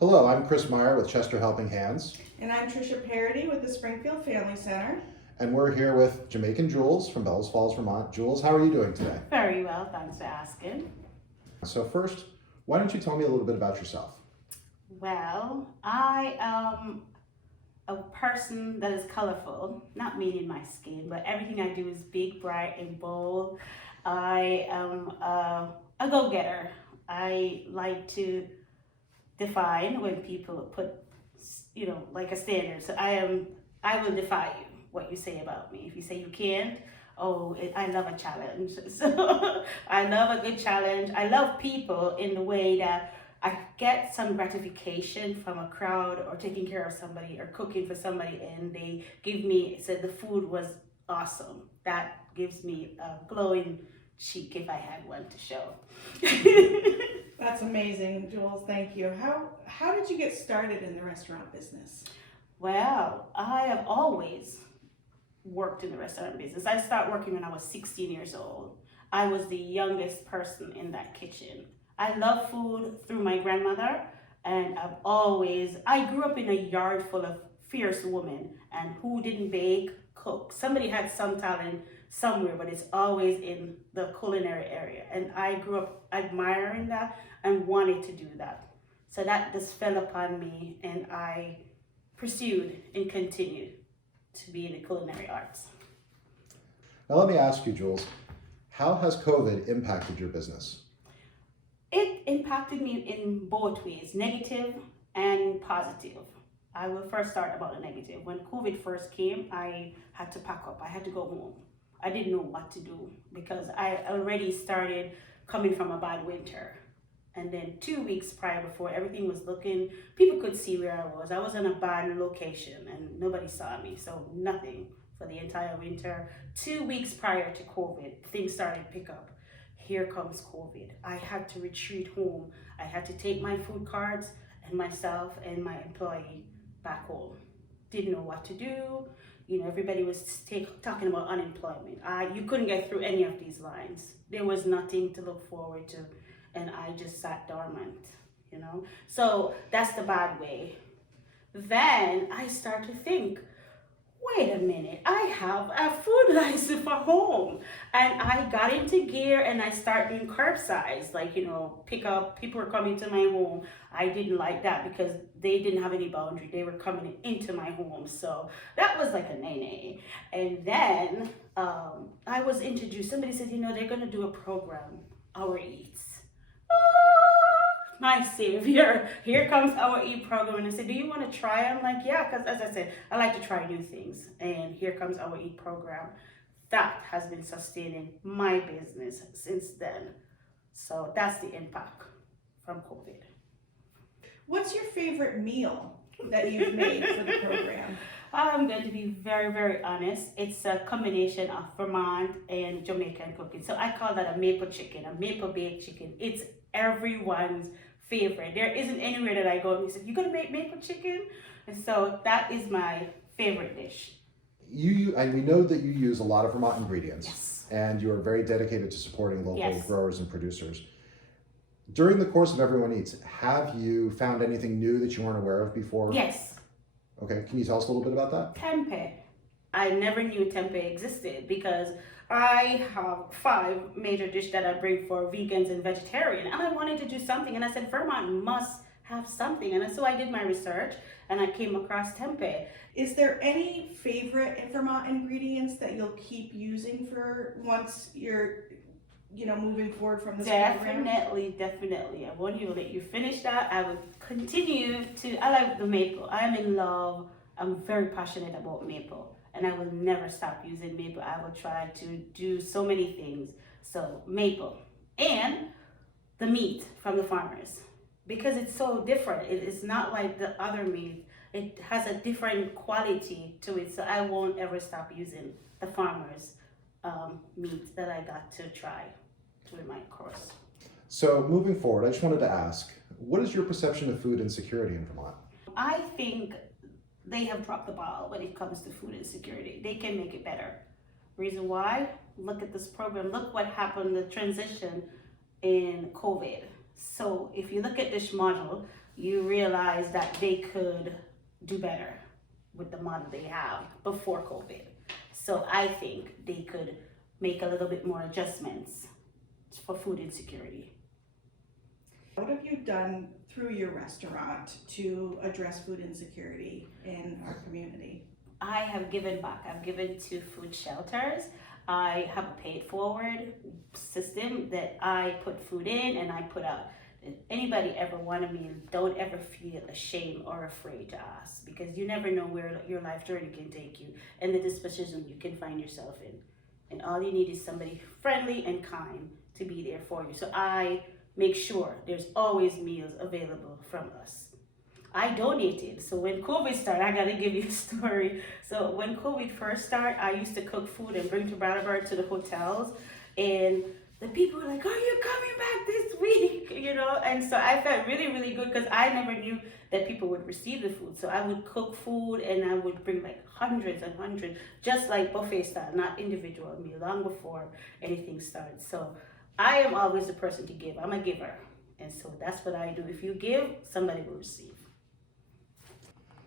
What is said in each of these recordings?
Hello, I'm Chris Meyer with Chester Helping Hands. And I'm Trisha Paradis with the Springfield Family Center. And we're here with Jamaican Jewelz from Bellows Falls, Vermont. Jewelz, how are you doing today? Very well, thanks for asking. So first, why don't you tell me a little bit about yourself? Well, I am a person that is colorful, not meaning my skin, but everything I do is big, bright, and bold. I am a go-getter. I like to define when people put, like a standard. So I will defy you, what you say about me. If you say you can't, I love a challenge. So I love a good challenge. I love people in the way that I get some gratification from a crowd or taking care of somebody or cooking for somebody and they give me, said the food was awesome. That gives me a glowing cheek if I had one to show. That's amazing, Jewelz. Thank you. How did you get started in the restaurant business? Well, I have always worked in the restaurant business. I started working when I was 16 years old. I was the youngest person in that kitchen. I love food through my grandmother, and I grew up in a yard full of fierce women, and who didn't bake, cook. Somebody had some talent somewhere, but it's always in the culinary area. And I grew up admiring that and wanted to do that. So that just fell upon me, and I pursued and continued to be in the culinary arts. Now let me ask you, Jewelz, how has COVID impacted your business? It impacted me in both ways, negative and positive. I will first start about the negative. When COVID first came, I had to pack up. I had to go home. I didn't know what to do because I already started coming from a bad winter. And then 2 weeks prior, before everything was looking, people could see where I was. I was in a bad location and nobody saw me, so nothing for the entire winter. 2 weeks prior to COVID, things started to pick up. Here comes COVID. I had to retreat home. I had to take my food cards and myself and my employee back home. Didn't know what to do. Everybody was talking about unemployment. You couldn't get through any of these lines. There was nothing to look forward to. And I just sat dormant, So that's the bad way. Then I start to think, wait a minute, I have a food license for home. And I got into gear and I started doing curbsides, pick up, people were coming to my home. I didn't like that because they didn't have any boundary. They were coming into my home. So that was like a nay-nay. And then I was introduced, somebody said, they're gonna do a program, Our Eats. My savior, here comes Our Eat program. And I said, do you want to try? I'm like, yeah, because as I said, I like to try new things. And here comes Our Eat program. That has been sustaining my business since then. So that's the impact from COVID. What's your favorite meal that you've made for the program? I'm going to be very, very honest. It's a combination of Vermont and Jamaican cooking. So I call that a maple chicken, a maple baked chicken. It's everyone's favorite. There isn't anywhere that I go and he said, "You gonna make maple chicken?" And so that is my favorite dish. And we know that you use a lot of Vermont ingredients. Yes. And you are very dedicated to supporting local Yes. growers and producers. During the course of Everyone Eats, have you found anything new that you weren't aware of before? Yes. Okay, can you tell us a little bit about that? Tempeh. I never knew tempeh existed because I have 5 major dishes that I bring for vegans and vegetarian, and I wanted to do something, and I said Vermont must have something, and so I did my research and I came across tempeh. Is there any favorite Vermont ingredients that you'll keep using for once you're moving forward from this program? Definitely. I want to let you finish that. I will continue I like the maple. I am in love. I'm very passionate about maple. And I will never stop using maple. I will try to do so many things. So maple. And the meat from the farmers. Because it's so different. It is not like the other meat. It has a different quality to it. So I won't ever stop using the farmers' meat that I got to try during my course. So moving forward, I just wanted to ask, what is your perception of food insecurity in Vermont? I think they have dropped the ball when it comes to food insecurity. They can make it better. Reason why? Look at this program. Look what happened, the transition in COVID. So if you look at this model, you realize that they could do better with the model they have before COVID. So I think they could make a little bit more adjustments for food insecurity. What have you done through your restaurant to address food insecurity in our community? I have given back. I've given to food shelters. I have a paid forward system that I put food in and I put out. If anybody ever want a meal, don't ever feel ashamed or afraid to ask, because you never know where your life journey can take you and the disposition you can find yourself in. And all you need is somebody friendly and kind to be there for you. So I make sure there's always meals available from us. I donated. So when COVID started, I gotta give you a story. So when COVID first started, I used to cook food and bring to Brattleboro to the hotels, and the people were like, "Are you coming back this week?" You know, and so I felt really, really good because I never knew that people would receive the food. So I would cook food and I would bring like hundreds and hundreds, just like buffet style, not individual meal, long before anything started. So I am always the person to give. I'm a giver, and so that's what I do. If you give, somebody will receive.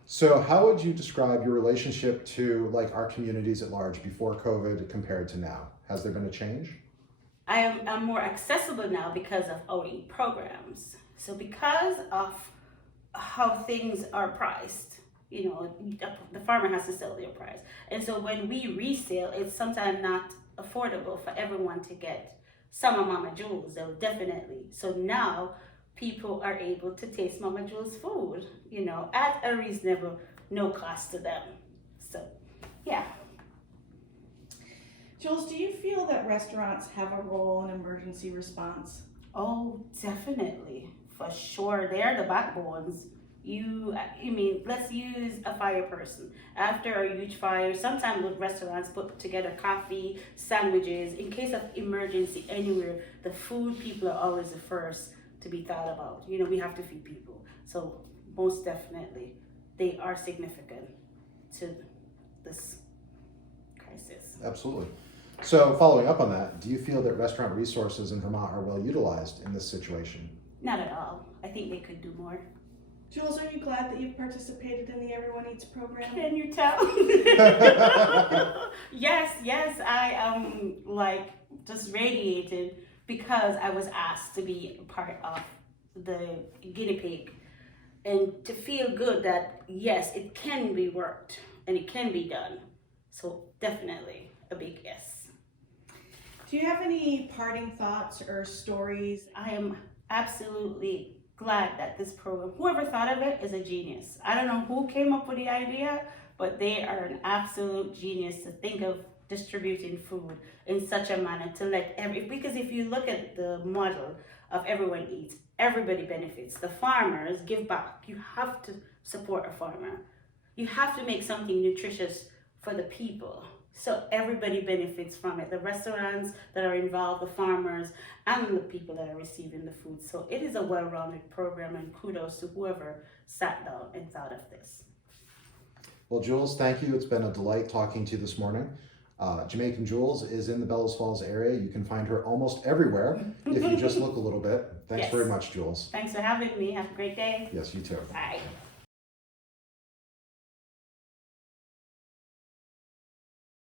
So how would you describe your relationship to like our communities at large before COVID compared to now? Has there been a change? I'm more accessible now because of our programs. So because of how things are priced, you know, the farmer has to sell their price. And so when we resell, it's sometimes not affordable for everyone to get some of Mama Jewelz, though, definitely. So now people are able to taste Mama Jewelz food, you know, at a reasonable, no cost to them. So, yeah. Jules, do you feel that restaurants have a role in emergency response? Oh, definitely, for sure. They're the backbones. I mean, let's use a fire person. After a huge fire, sometimes with restaurants put together coffee, sandwiches, in case of emergency anywhere, the food people are always the first to be thought about. You know, we have to feed people. So most definitely, they are significant to this crisis. Absolutely. So following up on that, do you feel that restaurant resources in Vermont are well utilized in this situation? Not at all. I think they could do more. Jules, are you glad that you've participated in the Everyone Eats program? Can you tell? Yes, I am like just radiated because I was asked to be a part of the guinea pig and to feel good that yes, it can be worked and it can be done. So definitely a big yes. Do you have any parting thoughts or stories? I am absolutely glad that this program, whoever thought of it is a genius. I don't know who came up with the idea, but they are an absolute genius to think of distributing food in such a manner to let because if you look at the model of Everyone Eats, everybody benefits. The farmers give back. You have to support a farmer. You have to make something nutritious for the people. So everybody benefits from it. The restaurants that are involved, the farmers, and the people that are receiving the food. So it is a well-rounded program, and kudos to whoever sat down and thought of this. Well, Jewelz, thank you. It's been a delight talking to you this morning. Jamaican Jewelz is in the Bellows Falls area. You can find her almost everywhere if you just look a little bit. Thanks Yes. very much, Jewelz. Thanks for having me. Have a great day. Yes, you too. Bye.